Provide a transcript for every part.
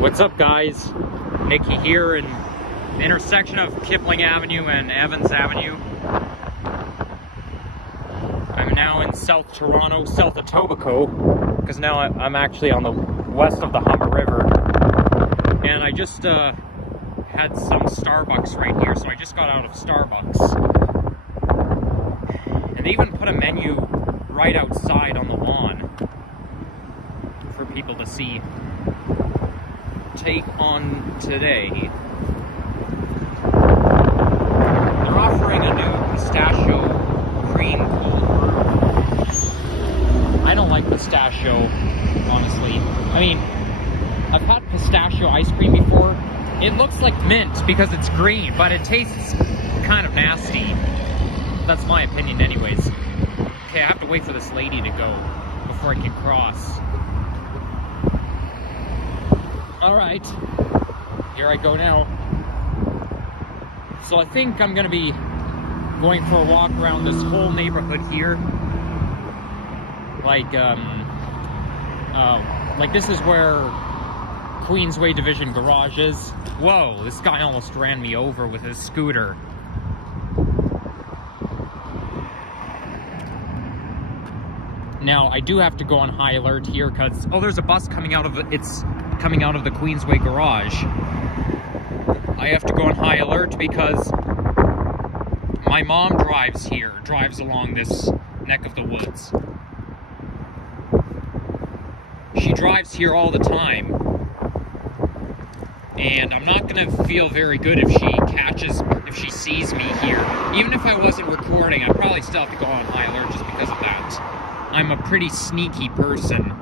What's up, guys? Nicky here in the intersection of Kipling Avenue and Evans Avenue. I'm now in South Toronto, South Etobicoke, because now I'm actually on the west of the Humber River. And I just had some Starbucks right here, so I just got out of Starbucks. And they even put a menu right outside on the lawn for people to see. Take on today. They're offering a new pistachio cream cold brew. I don't like pistachio, honestly. I mean, I've had pistachio ice cream before. It looks like mint because it's green, but it tastes kind of nasty. That's my opinion anyways. Okay, I have to wait for this lady to go before I can cross. Alright, here I go now. So I think I'm gonna be going for a walk around this whole neighborhood here. Like this is where Queensway Division Garage is. Whoa, this guy almost ran me over with his scooter. Now, I do have to go on high alert here because, oh, there's a bus coming out of the Queensway Garage. I have to go on high alert because my mom drives along this neck of the woods. She drives here all the time. And I'm not gonna feel very good if she sees me here. Even if I wasn't recording, I'd probably still have to go on high alert just because of that. I'm a pretty sneaky person.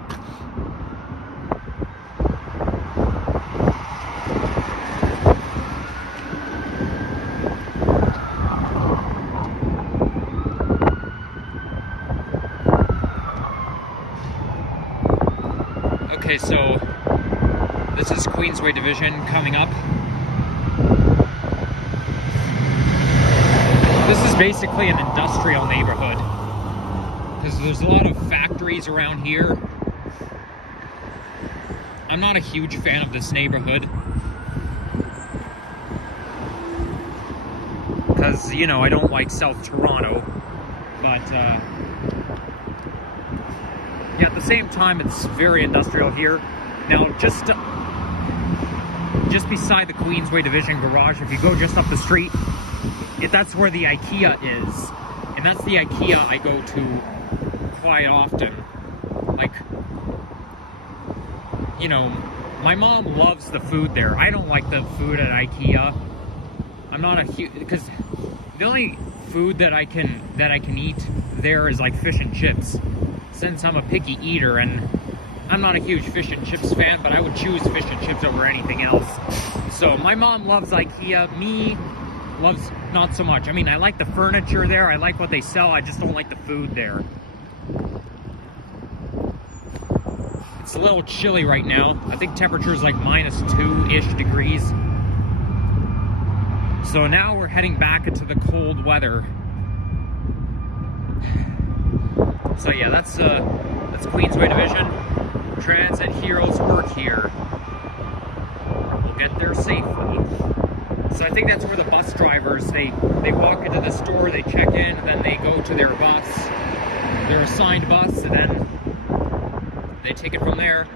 Okay, so this is Queensway Division coming up. This is basically an industrial neighborhood, because there's a lot of factories around here. I'm not a huge fan of this neighborhood, because, you know, I don't like South Toronto, but yeah, at the same time, it's very industrial here. Now, just beside the Queensway Division Garage, if you go just up the street, that's where the IKEA is. And that's the IKEA I go to quite often. Like, you know, my mom loves the food there. I don't like the food at IKEA. I'm not a huge, because the only food that I can eat there is like fish and chips. Since I'm a picky eater, and I'm not a huge fish and chips fan, but I would choose fish and chips over anything else. So my mom loves IKEA, me loves not so much. I mean, I like the furniture there, I like what they sell, I just don't like the food there. It's a little chilly right now. I think temperature is like -2-ish degrees. So now we're heading back into the cold weather. So yeah, that's Queensway Division. Transit heroes work here. We'll get there safely. So I think that's where the bus drivers, they walk into the store, they check in, and then they go to their bus, their assigned bus, and then they take it from there.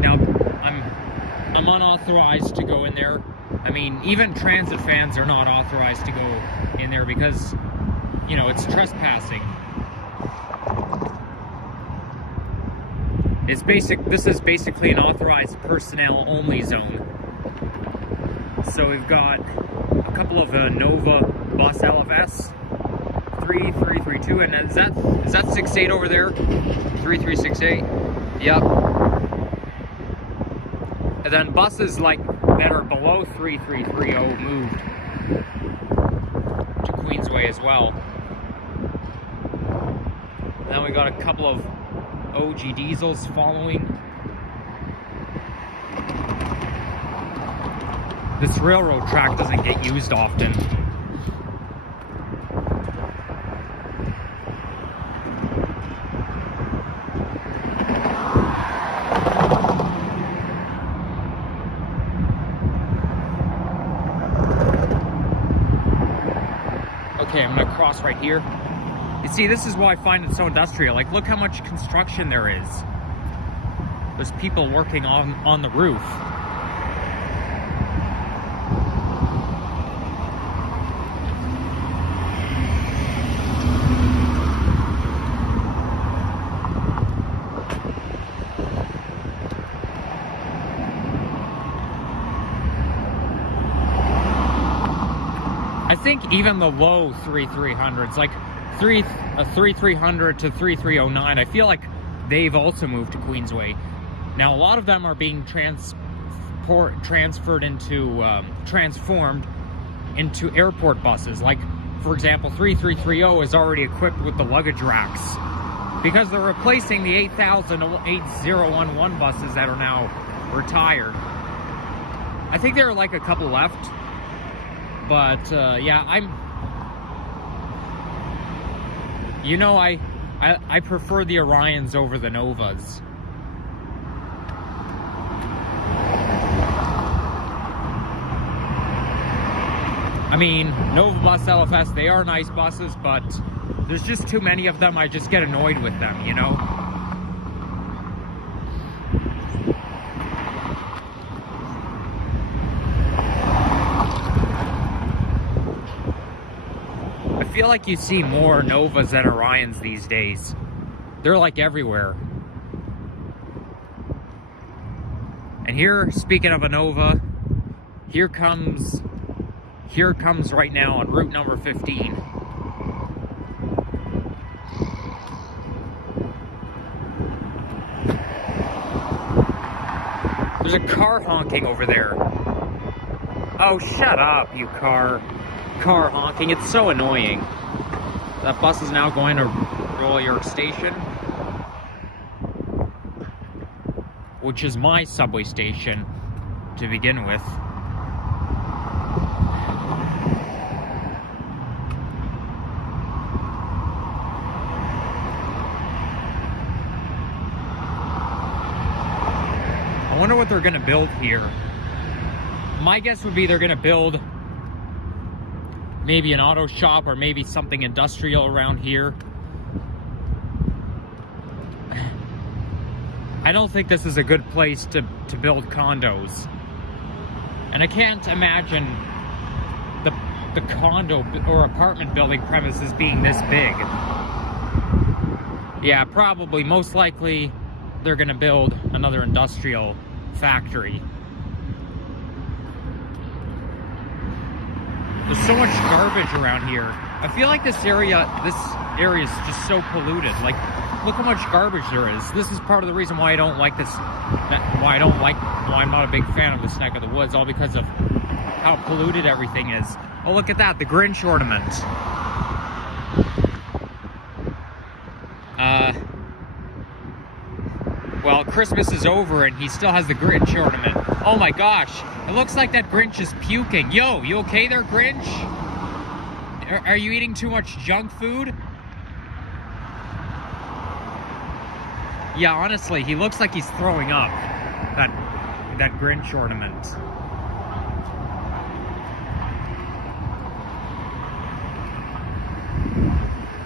Now, I'm unauthorized to go in there. I mean, even transit fans are not authorized to go in there because, you know, it's trespassing. This is basically an authorized personnel only zone. So we've got a couple of Nova bus LFS 3332, and is that 68 over there? 3368. Yep. And then buses like that are below 3330 moved to Queensway as well. Then we got a couple of OG diesels following. This railroad track doesn't get used often. Okay, I'm gonna cross right here. You see, this is why I find it so industrial. Like, look how much construction there is. There's people working on the roof. I think even the low 3300s, like 3300 to 3309, I feel like they've also moved to Queensway. Now, a lot of them are being transformed into airport buses. Like, for example, 3330 is already equipped with the luggage racks because they're replacing the 8011 buses that are now retired. I think there are like a couple left. But, yeah, I prefer the Orions over the Novas. I mean, Nova Bus LFS, they are nice buses, but there's just too many of them. I just get annoyed with them, you know? I feel like you see more Novas than Orions these days. They're like everywhere. And here, speaking of a Nova, here comes right now on route number 15. There's a car honking over there. Oh, shut up, you car honking. It's so annoying. That bus is now going to Royal York Station, which is my subway station to begin with. I wonder what they're going to build here. My guess would be they're going to build maybe an auto shop or maybe something industrial around here. I don't think this is a good place to build condos. And I can't imagine the condo or apartment building premises being this big. Yeah, probably, most likely, they're gonna build another industrial factory. There's so much garbage around here. I feel like this area is just so polluted. Like, look how much garbage there is. This is part of the reason why I don't like this, why I'm not a big fan of this neck of the woods, all because of how polluted everything is. Oh, look at that, the Grinch ornament. Well, Christmas is over and he still has the Grinch ornament. Oh my gosh, it looks like that Grinch is puking. Yo, you okay there, Grinch? Are you eating too much junk food? Yeah, honestly, he looks like he's throwing up. That Grinch ornament.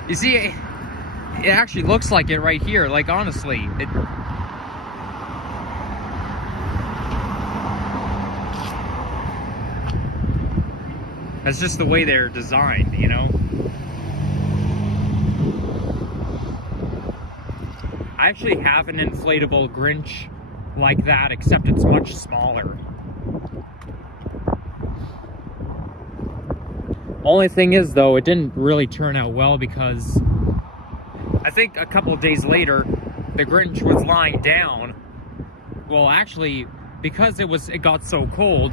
You see, it actually looks like it right here. Like, honestly, that's just the way they're designed, you know? I actually have an inflatable Grinch like that, except it's much smaller. Only thing is, though, it didn't really turn out well because I think a couple of days later, the Grinch was lying down. Well, actually, because it got so cold,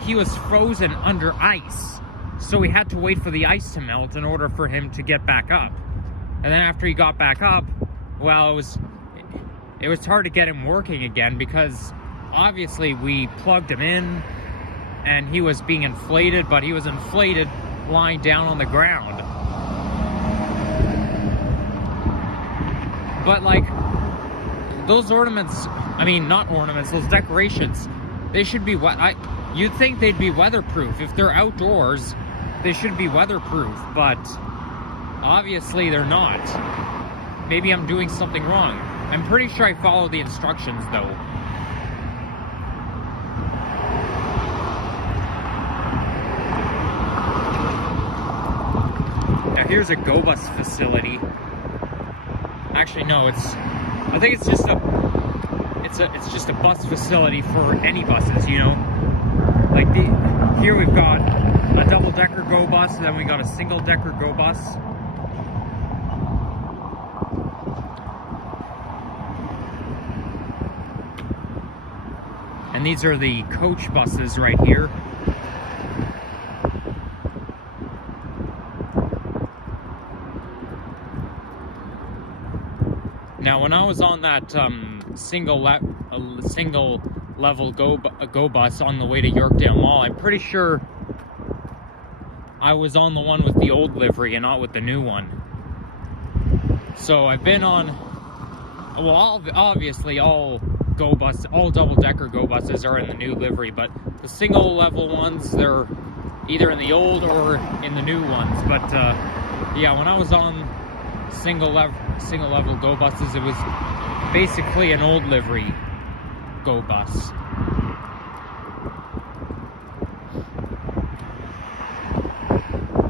he was frozen under ice. So we had to wait for the ice to melt in order for him to get back up. And then after he got back up, well, it was hard to get him working again because obviously we plugged him in and he was being inflated, but he was inflated lying down on the ground. But like, those ornaments, I mean, not ornaments, those decorations, they should be you'd think they'd be weatherproof. If they're outdoors, they should be weatherproof, but obviously they're not. Maybe I'm doing something wrong. I'm pretty sure I follow the instructions though. Now here's a Go Bus facility. Actually, no, I think it's just a bus facility for any buses, you know? Like here we've got a double-decker Go Bus, and then we got a single-decker Go Bus. And these are the coach buses right here. Now, when I was on that single level go bus on the way to Yorkdale Mall, I'm pretty sure I was on the one with the old livery and not with the new one. So I've been on, well, obviously all double-decker Go Buses are in the new livery, but the single level ones, they're either in the old or in the new ones. But yeah, when I was on single level Go Buses, it was basically an old livery Go Bus.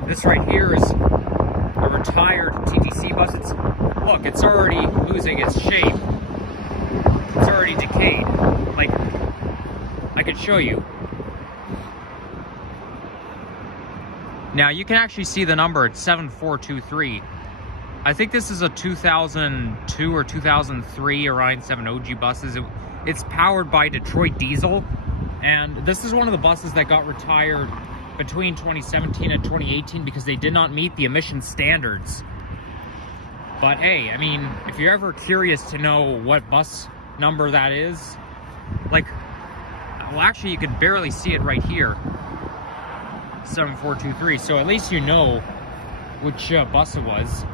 This right here is a retired TTC bus. It's already losing its shape. It's already decayed. Like, I could show you. Now you can actually see the number. It's 7423. I think this is a 2002 or 2003 Orion 7 OG buses. It's powered by Detroit Diesel, and this is one of the buses that got retired between 2017 and 2018 because they did not meet the emission standards. But hey, I mean, if you're ever curious to know what bus number that is, like, well, actually you could barely see it right here, 7423, so at least you know which bus it was.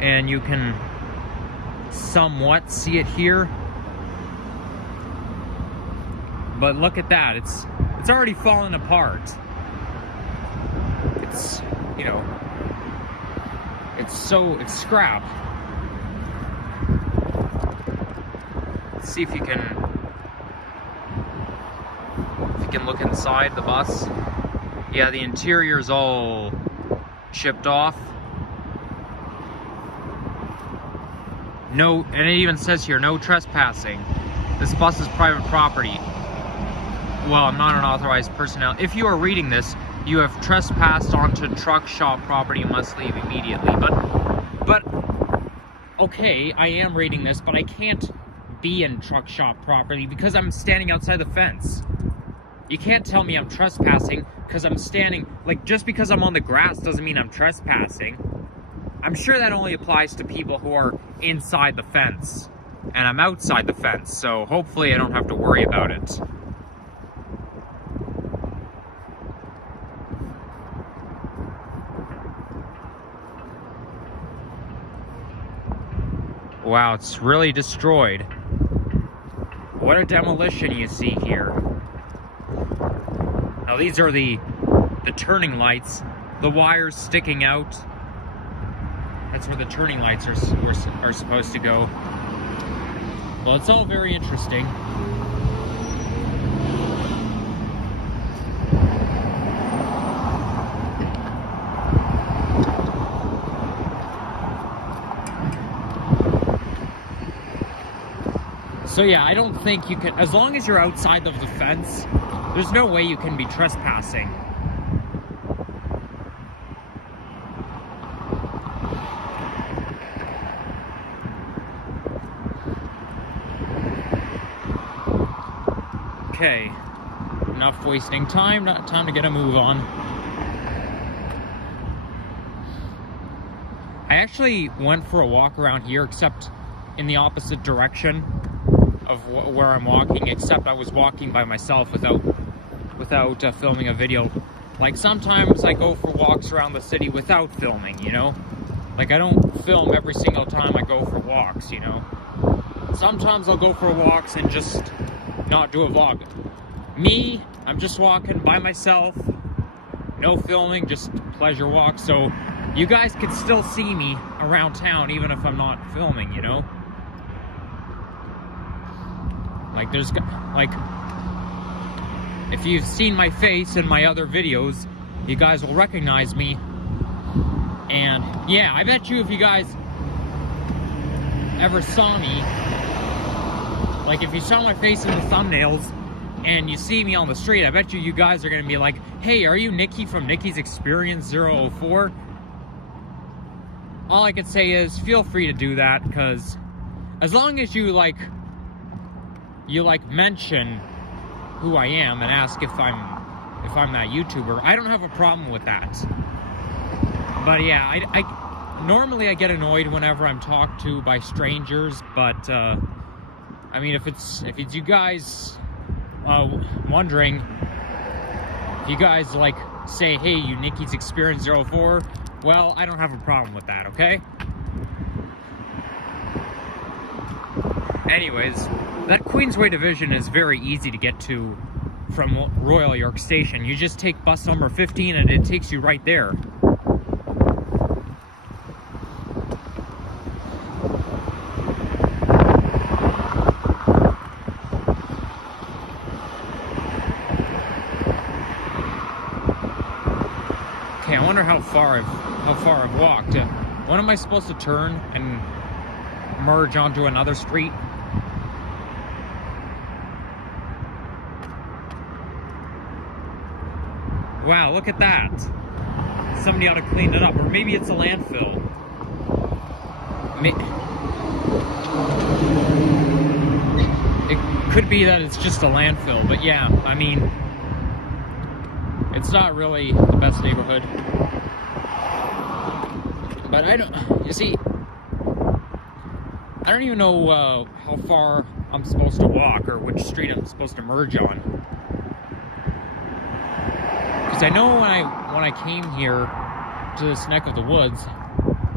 And you can somewhat see it here. But look at that, it's already fallen apart. It's, you know, it's scrap. Let's see if you can look inside the bus. Yeah, the interior's all chipped off. No, and it even says here, no trespassing. This bus is private property. Well, I'm not an authorized personnel. If you are reading this, you have trespassed onto truck shop property and must leave immediately. But, okay, I am reading this, but I can't be in truck shop property because I'm standing outside the fence. You can't tell me I'm trespassing because I'm standing, like, just because I'm on the grass doesn't mean I'm trespassing. I'm sure that only applies to people who are inside the fence, and I'm outside the fence, so hopefully I don't have to worry about it. Wow, it's really destroyed. What a demolition you see here. Now these are the turning lights, the wires sticking out. That's where the turning lights are supposed to go. Well, it's all very interesting. So yeah, I don't think you can, as long as you're outside of the fence, there's no way you can be trespassing. Okay, enough wasting time, time to get a move on. I actually went for a walk around here, except in the opposite direction of where I'm walking, except I was walking by myself without filming a video. Like, sometimes I go for walks around the city without filming, you know? Like, I don't film every single time I go for walks, you know? Sometimes I'll go for walks and just not do a vlog. Me, I'm just walking by myself, no filming, just pleasure walk. So you guys could still see me around town even if I'm not filming, you know? Like there's, like, if you've seen my face in my other videos, you guys will recognize me. And yeah, I bet you if you guys ever saw me, like if you saw my face in the thumbnails and you see me on the street, I bet you guys are gonna be like, hey, are you Nikki from Nikki's Experience 004? All I could say is feel free to do that, because as long as you mention who I am and ask if I'm that YouTuber, I don't have a problem with that. But yeah, I normally I get annoyed whenever I'm talked to by strangers, but I mean, if it's you guys wondering, if you guys like say, hey, you Nikki's Experience 04, well, I don't have a problem with that, okay? Anyways, that Queensway division is very easy to get to from Royal York Station. You just take bus number 15 and it takes you right there. Okay, I wonder how far I've walked. When am I supposed to turn and merge onto another street? Wow, look at that. Somebody ought to clean it up, or maybe it's a landfill. It could be that it's just a landfill, but yeah, I mean, it's not really the best neighborhood. But you see, I don't even know how far I'm supposed to walk or which street I'm supposed to merge on. Because I know when I came here to this neck of the woods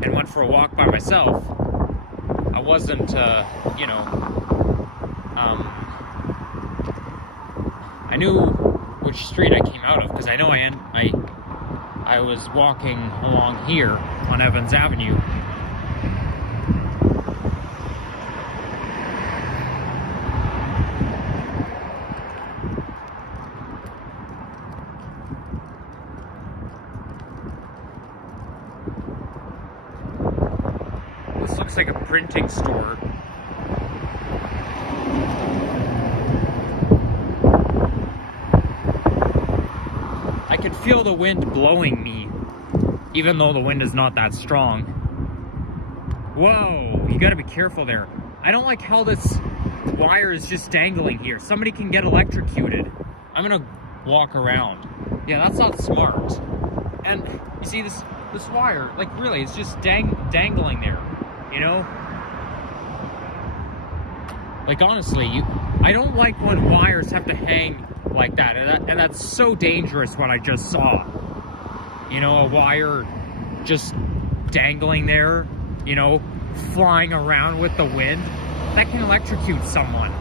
and went for a walk by myself, I wasn't, you know, I knew which street I came out of, because I know I was walking along here on Evans Avenue. This looks like a printing store. I can feel the wind blowing me, even though the wind is not that strong. Whoa, you gotta be careful there. I don't like how this wire is just dangling here. Somebody can get electrocuted. I'm gonna walk around. Yeah, that's not smart. And you see this wire, like really, it's just dangling there, you know? Like honestly, I don't like when wires have to hang like that, and that's so dangerous. What I just saw, you know, a wire just dangling there, you know, flying around with the wind, that can electrocute someone.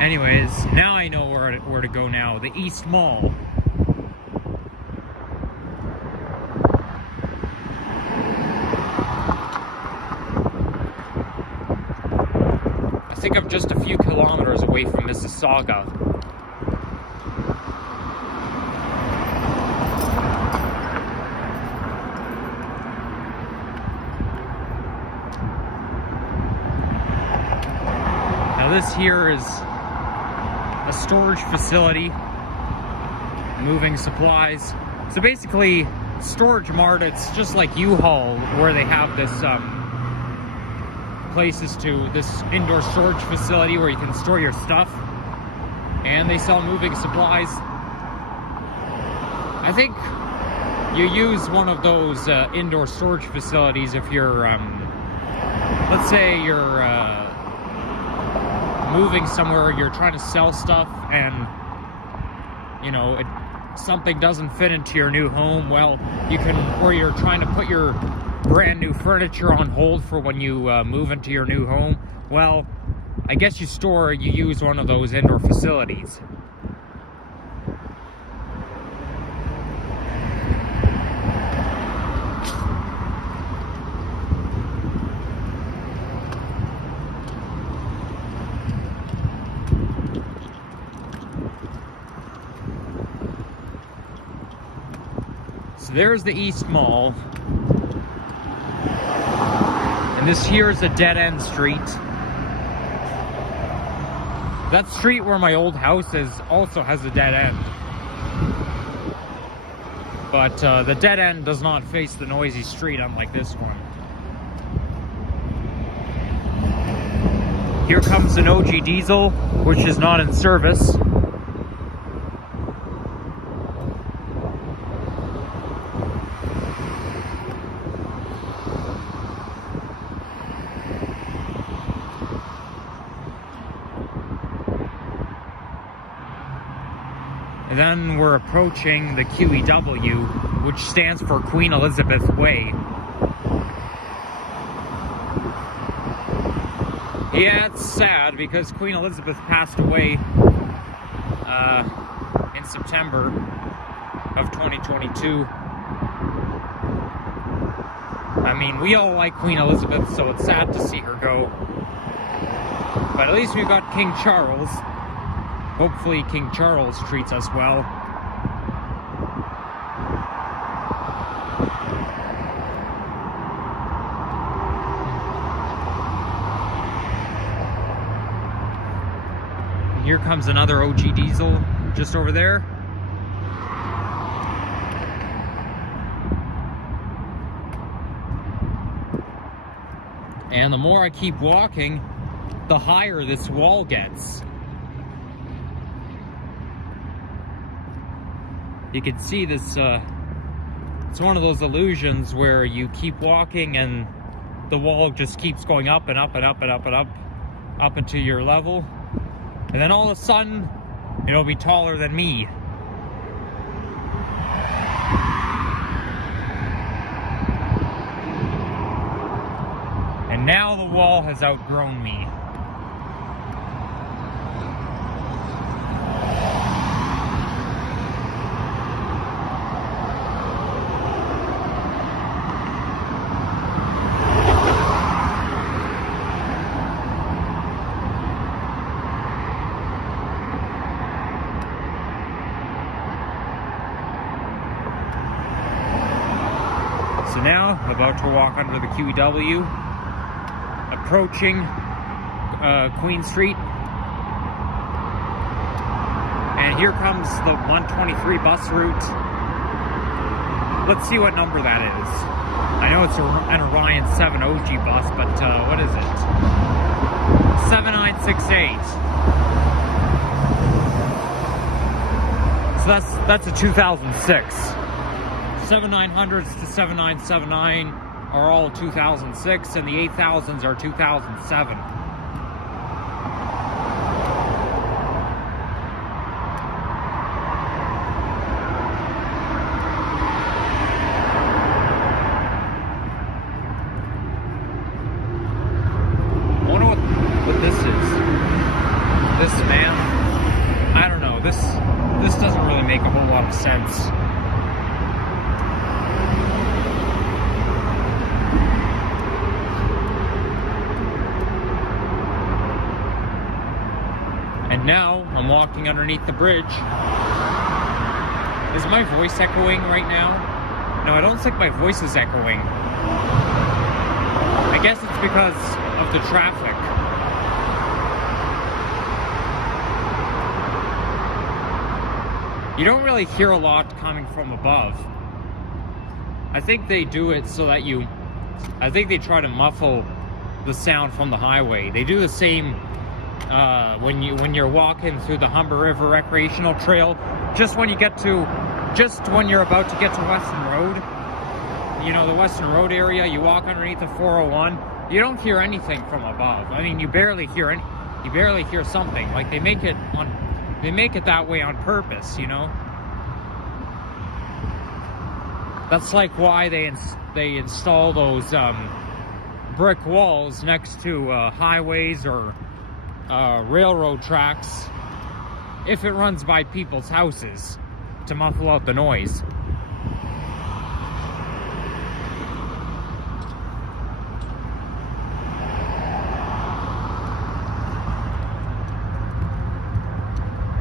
Anyways, now I know where to go now, the East Mall. I think I'm just a few kilometers away from Mississauga. Now this here is a storage facility, moving supplies. So basically, Storage Mart, it's just like U-Haul, where they have this this indoor storage facility where you can store your stuff, and they sell moving supplies. I think you use one of those indoor storage facilities if you're, let's say you're moving somewhere, you're trying to sell stuff, and you know something doesn't fit into your new home. Well, you can, or you're trying to put your brand new furniture on hold for when you move into your new home. Well, I guess you use one of those indoor facilities. So there's the East Mall. And this here is a dead-end street. That street where my old house is also has a dead end. But the dead end does not face the noisy street, unlike this one. Here comes an OG diesel, which is not in service. And then we're approaching the QEW, which stands for Queen Elizabeth Way. Yeah, it's sad because Queen Elizabeth passed away in September of 2022. I mean, we all like Queen Elizabeth, so it's sad to see her go. But at least we've got King Charles. Hopefully King Charles treats us well. And here comes another OG diesel just over there. And the more I keep walking, the higher this wall gets. You can see this, it's one of those illusions where you keep walking and the wall just keeps going up and up and up and up and up into your level. And then all of a sudden, it'll be taller than me. And now the wall has outgrown me. So now, about to walk under the QEW, approaching Queen Street. And here comes the 123 bus route. Let's see what number that is. I know it's an Orion 7 OG bus, but what is it? 7968. So that's a 2006. 7900s to 7979 are all 2006, and the 8000s are 2007. I wonder what this is. This, man, I don't know. This doesn't really make a whole lot of sense. And now, I'm walking underneath the bridge. Is my voice echoing right now? No, I don't think my voice is echoing. I guess it's because of the traffic. You don't really hear a lot coming from above. I think they do it so that I think they try to muffle the sound from the highway. They do the same when you're walking through the Humber River Recreational Trail, just when you're about to get to Weston Road, you know, the Weston Road area, you walk underneath the 401, you don't hear anything from above. I mean, you barely hear something. Like they make it that way on purpose, you know. That's like why they install those brick walls next to highways or railroad tracks if it runs by people's houses to muffle out the noise.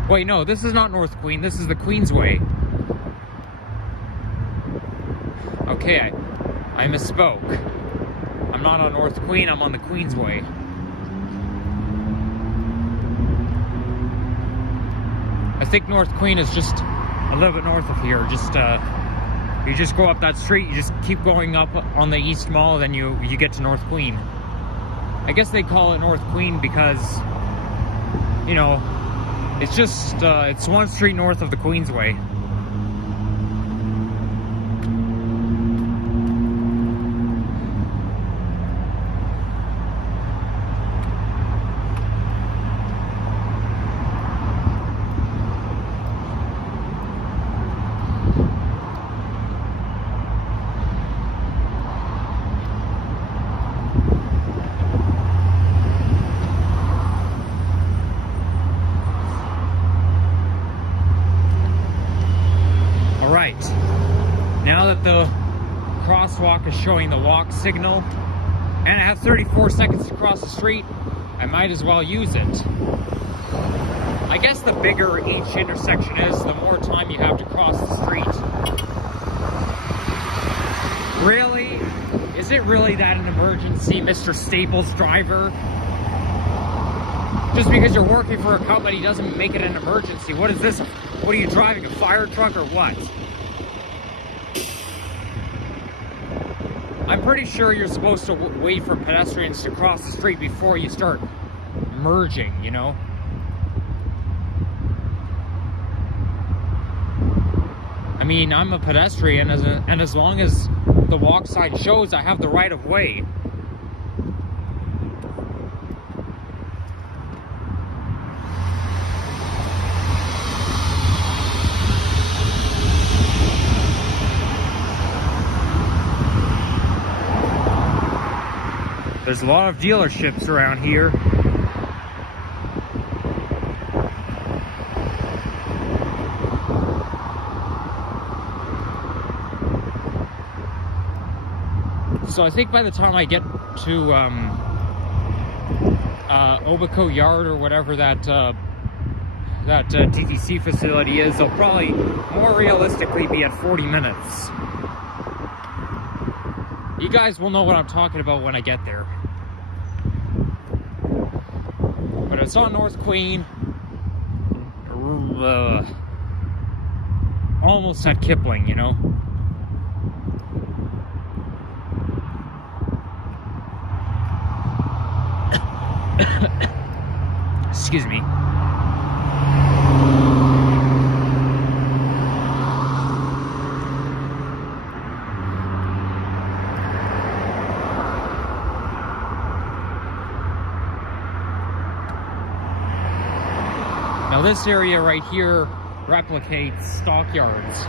Wait, no, this is not North Queen, this is the Queensway. Okay, I misspoke. I'm not on North Queen, I'm on the Queensway. I think North Queen is just a little bit north of here. Just you just go up that street, you just keep going up on the East Mall, then you get to North Queen. I guess they call it North Queen because, you know, it's just it's one street north of the Queensway. Now that the crosswalk is showing the walk signal, and I have 34 seconds to cross the street, I might as well use it. I guess the bigger each intersection is, the more time you have to cross the street. Really? Is it really that an emergency, Mr. Staples driver? Just because you're working for a company doesn't make it an emergency. What is this? What are you driving, a fire truck or what? I'm pretty sure you're supposed to wait for pedestrians to cross the street before you start merging, you know? I mean, I'm a pedestrian, and as long as the walk sign shows I have the right of way. There's a lot of dealerships around here. So I think by the time I get to Etobicoke Yard or whatever that TTC facility is, I'll probably more realistically be at 40 minutes. You guys will know what I'm talking about when I get there. But it's on North Queen. Almost at Kipling, you know? Excuse me. Now this area right here replicates stockyards,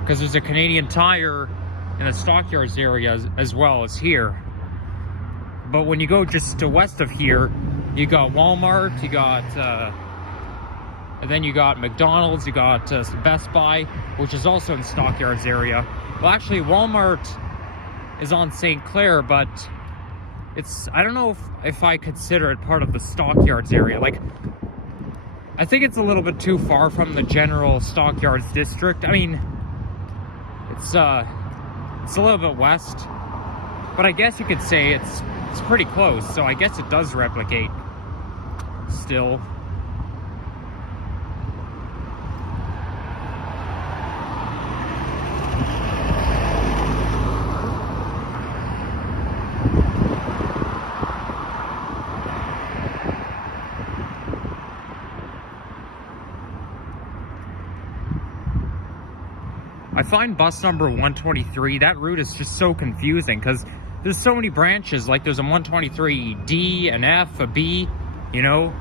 because there's a Canadian Tire in the stockyards area as well as here. But when you go just to west of here, you got Walmart, you got and then you got McDonald's, you got Best Buy, which is also in stockyards area. Well, actually Walmart is on St. Clair, but it's, I don't know if I consider it part of the stockyards area. Like, I think it's a little bit too far from the general stockyards district. I mean, it's a little bit west, but I guess you could say it's pretty close, so I guess it does replicate still. I find bus number 123, that route is just so confusing because there's so many branches. Like there's a 123D, an F, a B, you know?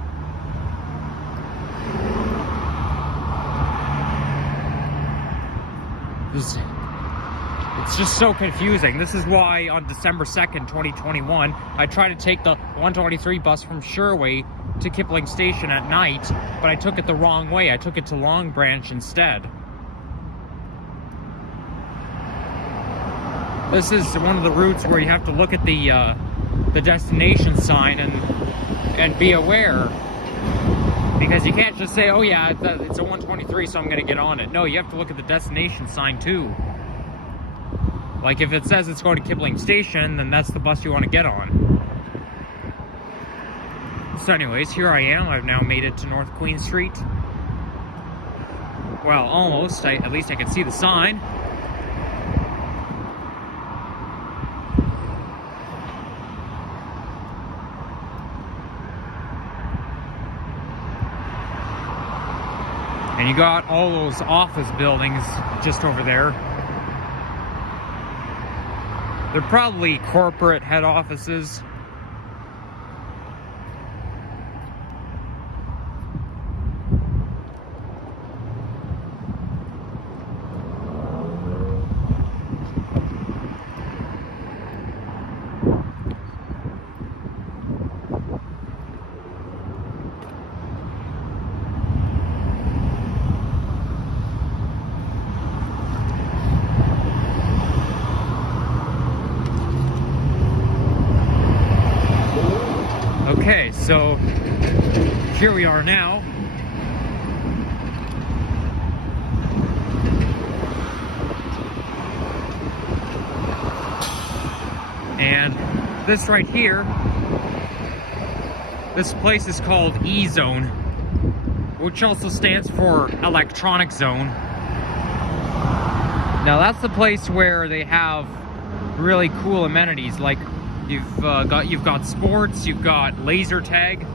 It's just so confusing. This is why on December 2nd, 2021, I tried to take the 123 bus from Sherway to Kipling Station at night, but I took it the wrong way. I took it to Long Branch instead. This is one of the routes where you have to look at the destination sign and be aware, because you can't just say, oh yeah, it's a 123, so I'm going to get on it. No, you have to look at the destination sign too. Like if it says it's going to Kipling Station, then that's the bus you want to get on. So anyways, here I am. I've now made it to North Queen Street. Well, almost. At least I can see the sign. And you got all those office buildings just over there. They're probably corporate head offices. Okay, so here we are now. And this right here, this place is called E-Zone, which also stands for Electronic Zone. Now that's the place where they have really cool amenities, like you've got sports, you've got laser tag.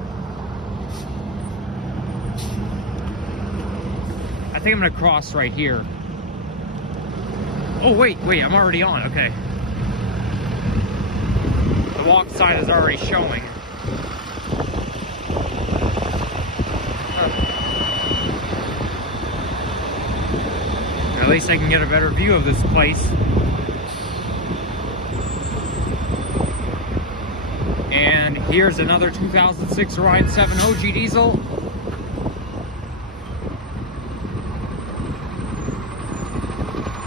I think I'm gonna cross right here. Oh wait, I'm already on. Okay. The walk sign is already showing. At least I can get a better view of this place. And here's another 2006 Orion 7 OG diesel.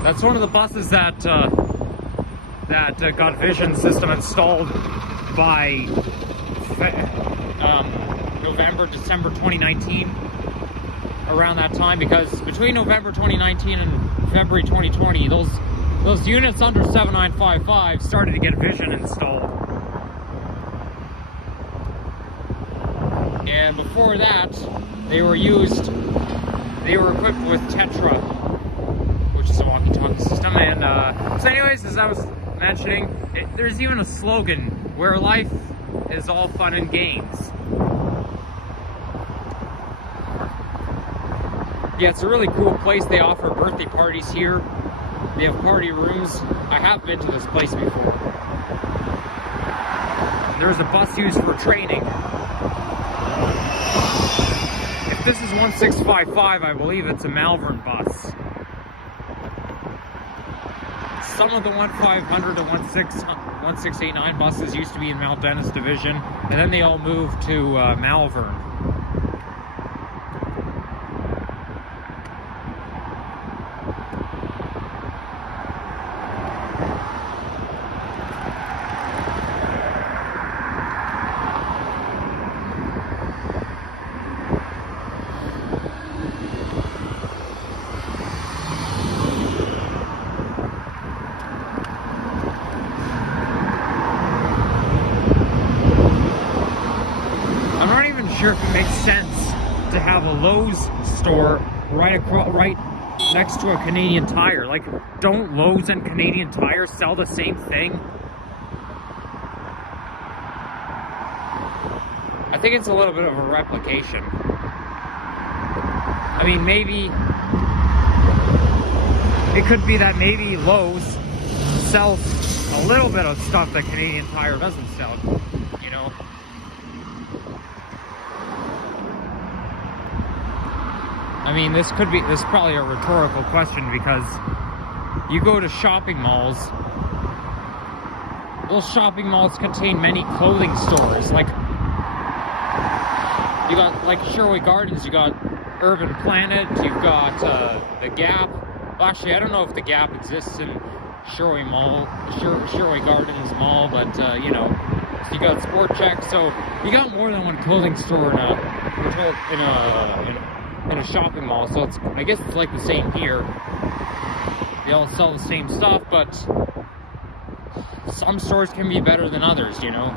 That's one of the buses that got vision system installed by November, December 2019. Around that time, because between November 2019 and February 2020, those units under 7955 started to get vision installed. And before that, they were equipped with Tetra, which is a walkie-talkie system. And so anyways, as I was mentioning, there's even a slogan, where life is all fun and games. Yeah, it's a really cool place. They offer birthday parties here. They have party rooms. I have been to this place before. There's a bus used for training. If this is 1655, I believe it's a Malvern bus. Some of the 1500 to 1689 buses used to be in Mount Dennis Division, and then they all moved to Malvern. Sure if it makes sense to have a Lowe's store right next to a Canadian Tire. Like, don't Lowe's and Canadian Tire sell the same thing? I think it's a little bit of a replication. I mean, maybe it could be that maybe Lowe's sells a little bit of stuff that Canadian Tire doesn't sell, you know? I mean, this is probably a rhetorical question, because you go to shopping malls. Those shopping malls contain many clothing stores. Like, you got, like, Sherway Gardens, you got Urban Planet, you've got the Gap. Well, actually, I don't know if the Gap exists in Sherway Gardens Mall, but, you know, so you got Sport Check. So you got more than one clothing store in a shopping mall. So it's, I guess it's like the same here. They all sell the same stuff, but some stores can be better than others, you know.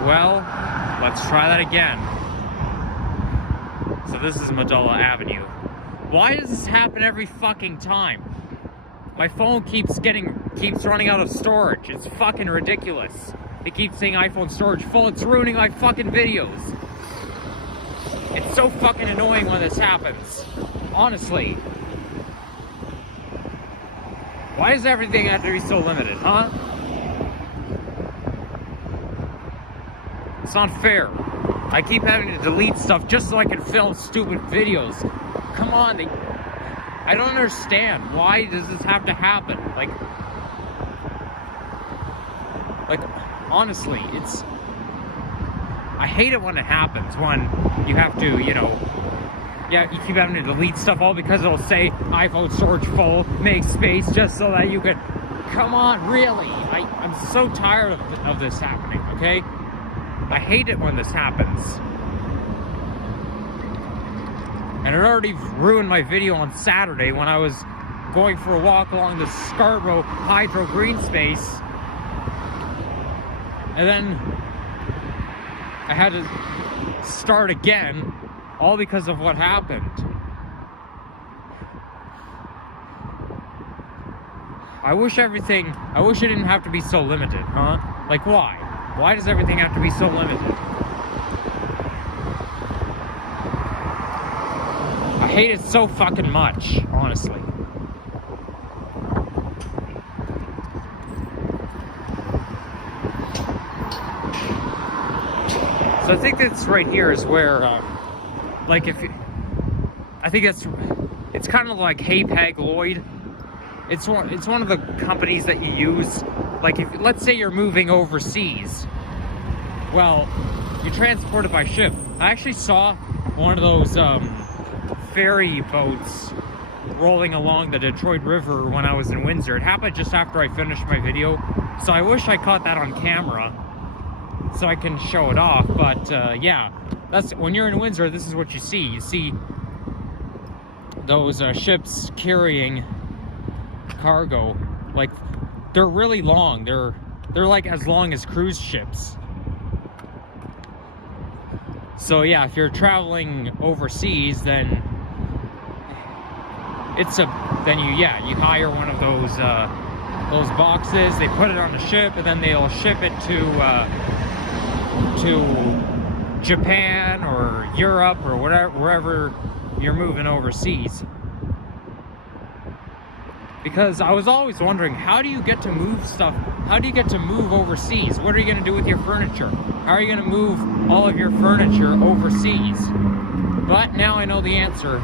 Well, let's try that again. So this is Etobicoke Avenue. Why does this happen every fucking time? My phone keeps running out of storage. It's fucking ridiculous. It keeps saying iPhone storage full. It's ruining my fucking videos. It's so fucking annoying when this happens. Honestly. Why does everything have to be so limited, huh? It's not fair. I keep having to delete stuff just so I can film stupid videos. Come on, I don't understand. Why does this have to happen? Like, honestly, I hate it when it happens, when you have to, you know, yeah, you keep having to delete stuff all because it'll say iPhone storage full, make space, just so that you can, come on, really? I'm so tired of this happening, okay? I hate it when this happens. And it already ruined my video on Saturday when I was going for a walk along the Scarborough Hydro Green Space. And then I had to start again, all because of what happened. I wish it didn't have to be so limited, huh? Like, why? Why does everything have to be so limited? I hate it so fucking much, honestly. So I think this right here is where, like, I think it's kind of like Hapag Lloyd. It's one of the companies that you use. Like, let's say you're moving overseas. Well, you transport it by ship. I actually saw one of those ferry boats rolling along the Detroit River when I was in Windsor. It happened just after I finished my video, so I wish I caught that on camera so I can show it off. But yeah, that's when you're in Windsor, this is what you see. You see those ships carrying cargo. Like, they're really long. They're like as long as cruise ships. So yeah, if you're traveling overseas, then you hire one of those boxes. They put it on a ship, and then they'll ship it to Japan or Europe or wherever you're moving overseas. Because I was always wondering, how do you get to move stuff? How do you get to move overseas? What are you going to do with your furniture? How are you going to move all of your furniture overseas? But now I know the answer.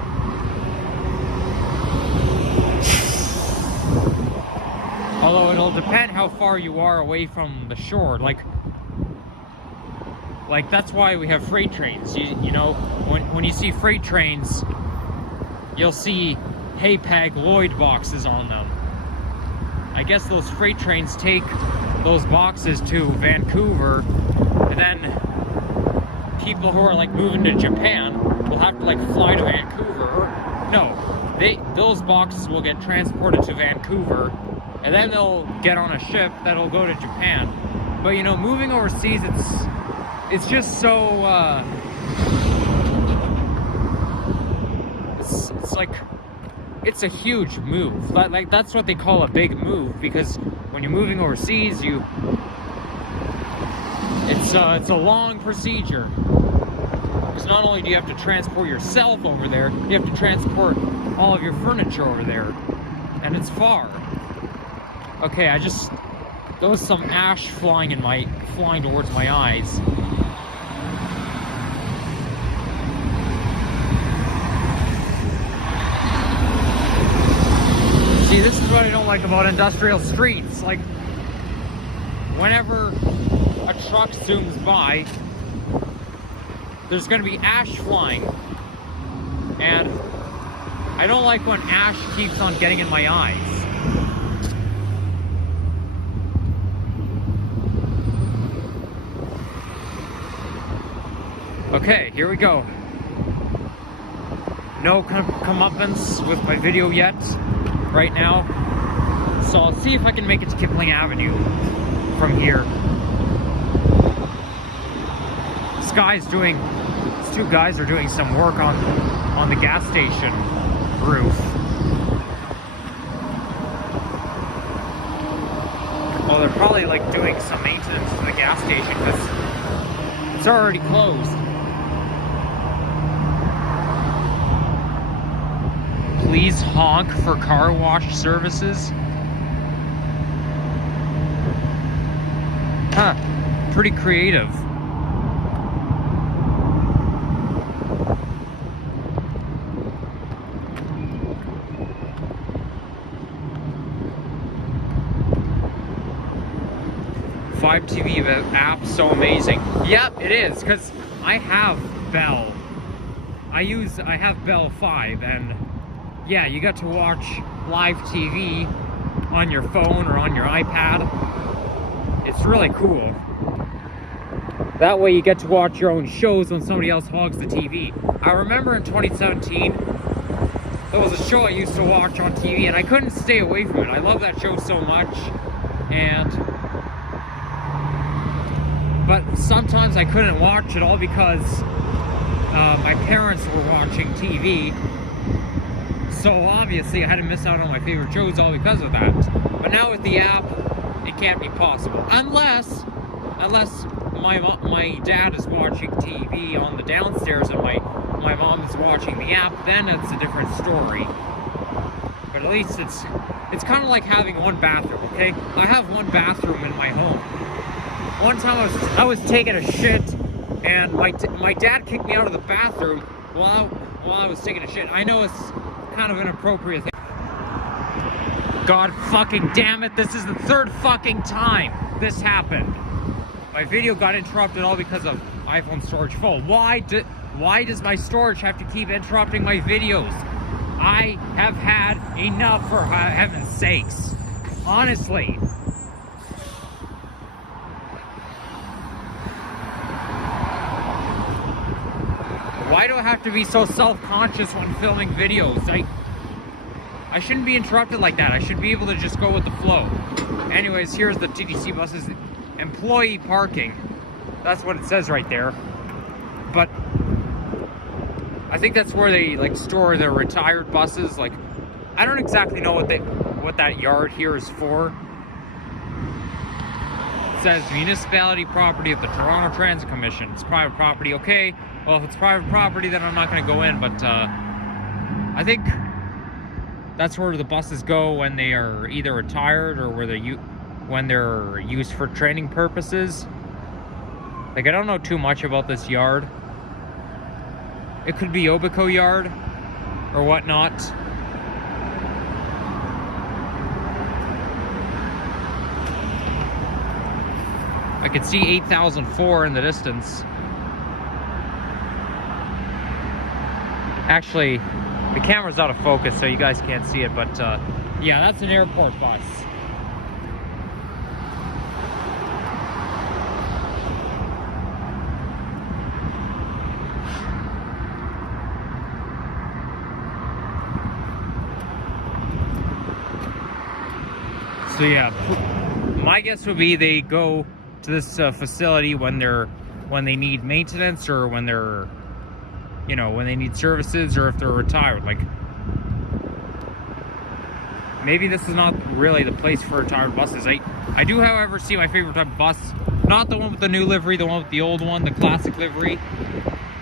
Although it'll depend how far you are away from the shore. Like that's why we have freight trains. You know, when you see freight trains, you'll see Hapag Lloyd boxes on them. I guess those freight trains take those boxes to Vancouver, and then people who are like moving to Japan will have to like fly to Vancouver. Or no, those boxes will get transported to Vancouver, and then they'll get on a ship that'll go to Japan. But you know, moving overseas, it's just so it's like, it's a huge move. Like, that's what they call a big move, because when you're moving overseas, it's a long procedure. Because not only do you have to transport yourself over there, you have to transport all of your furniture over there, and it's far. Okay, there was some ash flying towards my eyes. See, this is what I don't like about industrial streets. Like, whenever a truck zooms by, there's gonna be ash flying. And I don't like when ash keeps on getting in my eyes. Okay, here we go. No comeuppance with my video yet, right now. So I'll see if I can make it to Kipling Avenue from here. These two guys are doing some work on the gas station roof. Well, they're probably like doing some maintenance to the gas station because it's already closed. Please honk for car wash services. Huh, pretty creative. Five TV app, so amazing. Yep, it is, because I have Bell. I have Bell 5, and yeah, you get to watch live TV on your phone or on your iPad. It's really cool. That way you get to watch your own shows when somebody else hogs the TV. I remember in 2017, there was a show I used to watch on TV and I couldn't stay away from it. I love that show so much. But sometimes I couldn't watch it all because my parents were watching TV. So obviously I had to miss out on my favorite shows all because of that. But now with the app, it can't be possible. Unless my dad is watching TV on the downstairs and my mom is watching the app, then it's a different story. But at least it's kind of like having one bathroom, okay? I have one bathroom in my home. One time I was taking a shit and my dad kicked me out of the bathroom while I was taking a shit. I know it's kind of an inappropriate thing. God fucking damn it, this is the third fucking time this happened. My video got interrupted all because of iPhone storage full. Why does my storage have to keep interrupting my videos? I have had enough, for heaven's sakes. Honestly. Why do I have to be so self-conscious when filming videos? I shouldn't be interrupted like that. I should be able to just go with the flow. Anyways, here's the TTC buses. Employee parking. That's what it says right there. But I think that's where they like store their retired buses. Like, I don't exactly know what that yard here is for. It says municipality property of the Toronto Transit Commission. It's private property. Okay. Well, if it's private property, then I'm not going to go in. But I think that's where the buses go when they are either retired or when they're used for training purposes. Like, I don't know too much about this yard. It could be Etobicoke yard or whatnot. I could see 8004 in the distance. Actually, the camera's out of focus, so you guys can't see it, but yeah, that's an airport bus. So yeah, my guess would be they go to this facility when they need maintenance or when they're, you know, when they need services or if they're retired. Like, maybe this is not really the place for retired buses. I do, however, see my favorite type of bus. Not the one with the new livery, the one with the old one, the classic livery.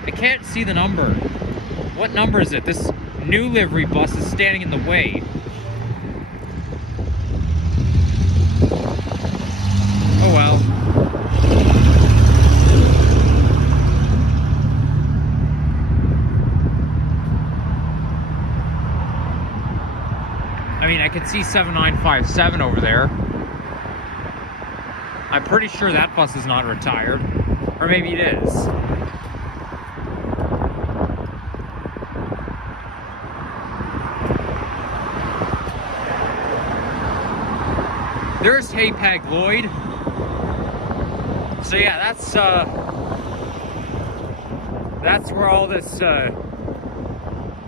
I can't see the number. What number is it? This new livery bus is standing in the way. Oh well. I mean, I could C7957 over there. I'm pretty sure that bus is not retired. Or maybe it is. There's Hapag Lloyd. So yeah, that's where all this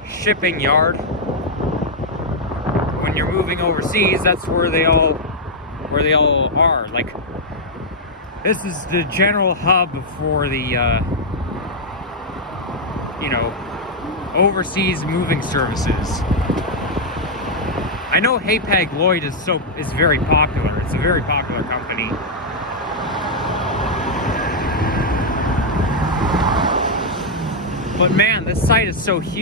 shipping yard, when you're moving overseas, that's where they all are. Like, this is the general hub for the you know, overseas moving services. I know Hapag Lloyd is very popular. It's a very popular company. But man, this site is so huge.